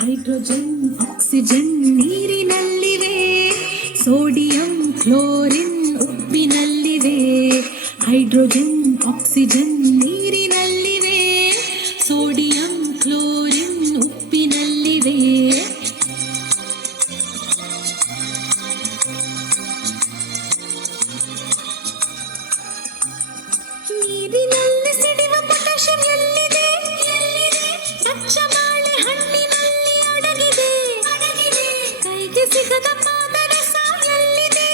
Hydrogen oxygen ನೀರಿನಲ್ಲಿವೆ, sodium chlorine ಉಪ್ಪಿನಲ್ಲಿವೆ. Hydrogen oxygen ನೀರಿನಲ್ಲಿವೆ, ಸೋಡಿಯಂ ಕ್ಲೋರಿನ್ ಉಪ್ಪಿನಲ್ಲಿವೆ. ನೀರಿನಲ್ಲಿ ಸಿಡಿವ ಪೊಟ್ಯಾಷಿಯಂ ಎಲ್ಲಿದೆ? ಪಚ್ಚಬಾಳೆ ಹಣ್ಣಿನಲ್ಲಿ ಅಡಗಿದೆ. ಕೈಗೆ ಸಿಗದ ಪಾದರಸ ಎಲ್ಲಿದೆ?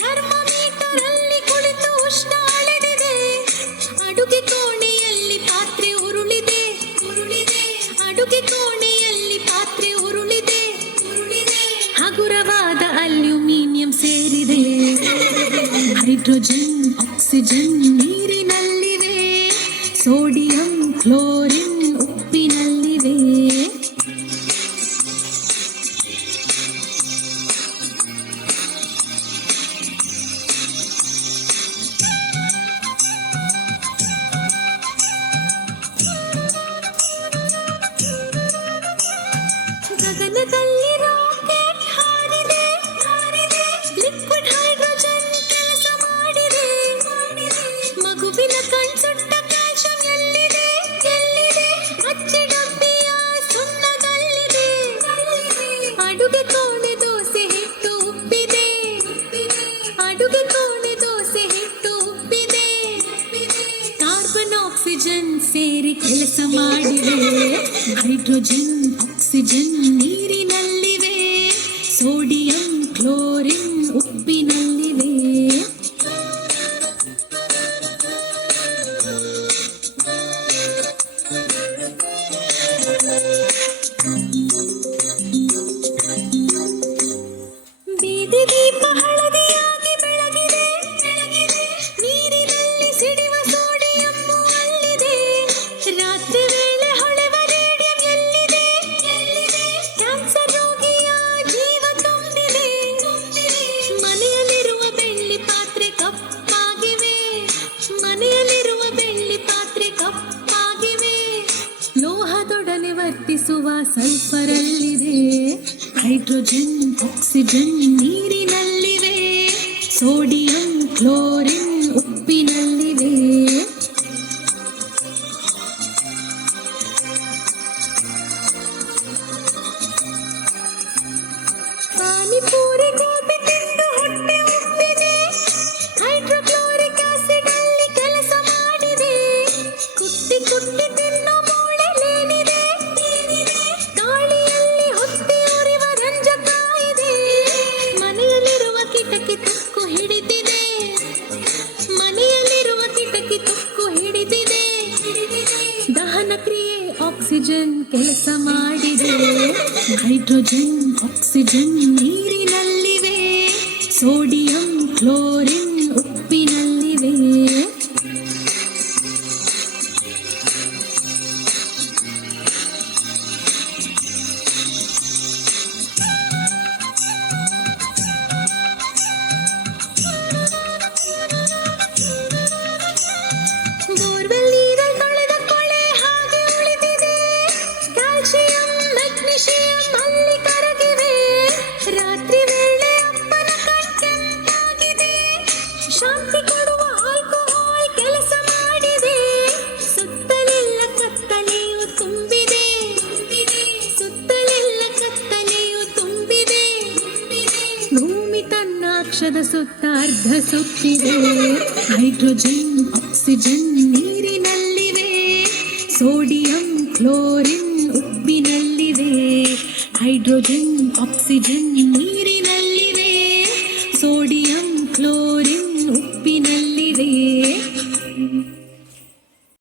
ಥರ್ಮೋಮೀಟರ್ ಅಲ್ಲಿ ಕುಳಿತು ಉಷ್ಣ ಅಳೆದಿದೆ. ಅಡುಗೆ ಕೋಣೆಯಲ್ಲಿ ಪಾತ್ರೆ ಉರುಳಿದೆ. ಅಡುಗೆ ಕೋಣೆಯಲ್ಲಿ ಪಾತ್ರೆ ಉರುಳಿದೆ. ಹಗುರವಾದ ಅಲ್ಯೂಮಿನಿಯಂ ಸೇರಿದೆ. ಹೈಡ್ರೋಜನ್ ಆಕ್ಸಿಜನ್ ನೀರಿನಲ್ಲಿವೆ, ಸೋಡಿಯಂ ಕ್ಲೋರಿನ್ ಉಪ್ಪಿನಲ್ಲಿವೆ. ಗಗನದಲ್ಲಿ ರಾಕೆಟ್ ಹಾರಿದೆ. ಲಿಕ್ವಿಡ್ ಹೈಡ್ರೋಜನ್ ಕೆಲಸ ಮಾಡಿದೆ. ಮಗುವಿನ ಕಣ್ಸುಟ್ಟ ಕ್ಯಾಲ್ಸಿಯಂ ಎಲ್ಲಿದೆ? ಅಚ್ಚಿ ಡಬ್ಬಿಯ ಸುಣ್ಣದಲ್ಲಿದೆ. ಅಡುಗೆ ಕೋಣೆ ದೋಸೆ ಹಿಟ್ಟು ಉಬ್ಬಿದೆ. ಅಡುಗೆ ಕೋಣೆ ದೋಸೆ ಹಿಟ್ಟು ಉಬ್ಬಿದೆ. ಕಾರ್ಬನ್ ಆಕ್ಸಿಜನ್ ಸೇರಿ ಕೆಲಸ ಮಾಡಿದೆ. ಹೈಡ್ರೋಜನ್ ಆಕ್ಸಿಜನ್ ನೀರಿನಲ್ಲಿವೆ, ಸೋಡಿಯಂ ಕ್ಲೋರಿನ್ ಉಪ್ಪಿನಲ್ಲಿವೆ. ಬೀದಿ ದೀಪ ಹಳದಿಯಾಗಿ ಬೆಳಗಿದೆ. ನೀರಿನಲ್ಲಿ ಸಿಡಿವ ಸೋಡಿಯಂ ಅಲ್ಲಿದೆ. ರಾತ್ರಿ ವೇಳೆ ಹೊಳೆವ ರೇಡಿಯಂ ಎಲ್ಲಿದೆ? ಕ್ಯಾನ್ಸರ್ ರೋಗಿಯ ಜೀವ ತುಂಬಿದೆ. ಮನೆಯಲ್ಲಿರುವ ಬೆಳ್ಳಿ ಪಾತ್ರೆ ಕಪ್ಪಾಗಿವೆ. ಮನೆಯಲ್ಲಿರುವ ಬೆಳ್ಳಿ ಪಾತ್ರೆ ಕಪ್ಪಾಗಿವೆ. ಲೋಹದೊಡನೆ ವರ್ತಿಸುವ ಸಲ್ಫರ್ ಅಲ್ಲಿದೆ. ಹೈಡ್ರೋಜನ್ ಆಕ್ಸಿಜನ್ ನೀರಿನಲ್ಲಿವೆ, ಸೋಡಿಯಂ ಕ್ಲೋರಿನ್ ಉಪ್ಪಿನಲ್ಲಿವೆ. ಪಾನಿಪೂರಿ ಗೋಬಿ ತಿಂದು ಹೊಟ್ಟೆ ಉಬ್ಬಿದೆ. ಹೈಡ್ರೋಕ್ಲೋರಿಕ್ ಆಸಿಡ್ ಅಲ್ಲಿ ಕೆಲಸ ಮಾಡಿದೆ. ಕುಟ್ಟಿ ತಿನ್ನೋ ಮೂಳೆಲೇನಿದೆ? ಗಾಳಿಯಲ್ಲಿ ಹೊತ್ತಿ ಉರಿವ ರಂಜಕ ಇದೆ. ಮನೆಯಲ್ಲಿರುವ ಕಿಟಕಿ ತುಕ್ಕು ಹಿಡಿದಿದೆ. ಮನೆಯಲ್ಲಿರುವ ಕಿಟಕಿ ತುಕ್ಕು ಹಿಡಿದಿದೆ. ದಹನ ಕ್ರಿಯೆ ಆಕ್ಸಿಜನ್ ಕೆಲಸ ಮಾಡಿದೆ. ಹೈಡ್ರೋಜನ್ ಆಕ್ಸಿಜನ್ ನೀರಿನಲ್ಲಿವೆ, ಸೋಡಿಯಂ ಕ್ಲೋರಿನ್ ಉಪ್ಪಿನಲ್ಲಿವೆ. ಬೋರ್ವೆಲ್ ನೀರಲ್ಲಿ ತೊಳೆದ ಕೊಳೆ ಹಾಗೆ ಉಳಿದಿದೆ. ಕ್ಯಾಲ್ಸಿಯಂ ಮೆಗ್ನೀಷಿಯಂ ಅಲ್ಲಿ ಕರಗಿವೆ. ರಾತ್ರಿ ವೇಳೆ ಅಪ್ಪನ ಕಣ್ಕೆಂಪಾಗಿದೆ. ಶಾಂತಿ ಕೊಡುವ ಆಲ್ಕೋಹಾಲ್ ಕೆಲಸ ಮಾಡಿದೆ. ಸುತ್ತಲೆಲ್ಲ ಕತ್ತಲೆಯು ತುಂಬಿದೆ. ಸುತ್ತಲೆಲ್ಲ ಕತ್ತಲೆಯು ತುಂಬಿದೆ. ಭೂಮಿ ತನ್ನ ಅಕ್ಷದ ಸುತ್ತ ಅರ್ಧ ಸುತ್ತಿದೆ. ಹೈಡ್ರೋಜನ್ ಆಕ್ಸಿಜನ್ ನೀರಿನಲ್ಲಿವೆ, ಸೋಡಿಯಂ ಕ್ಲೋರಿನ್ ಉಪ್ಪಿನಲ್ಲಿವೆ. Hydrogen oxygen ನೀರಿನಲ್ಲಿವೆ,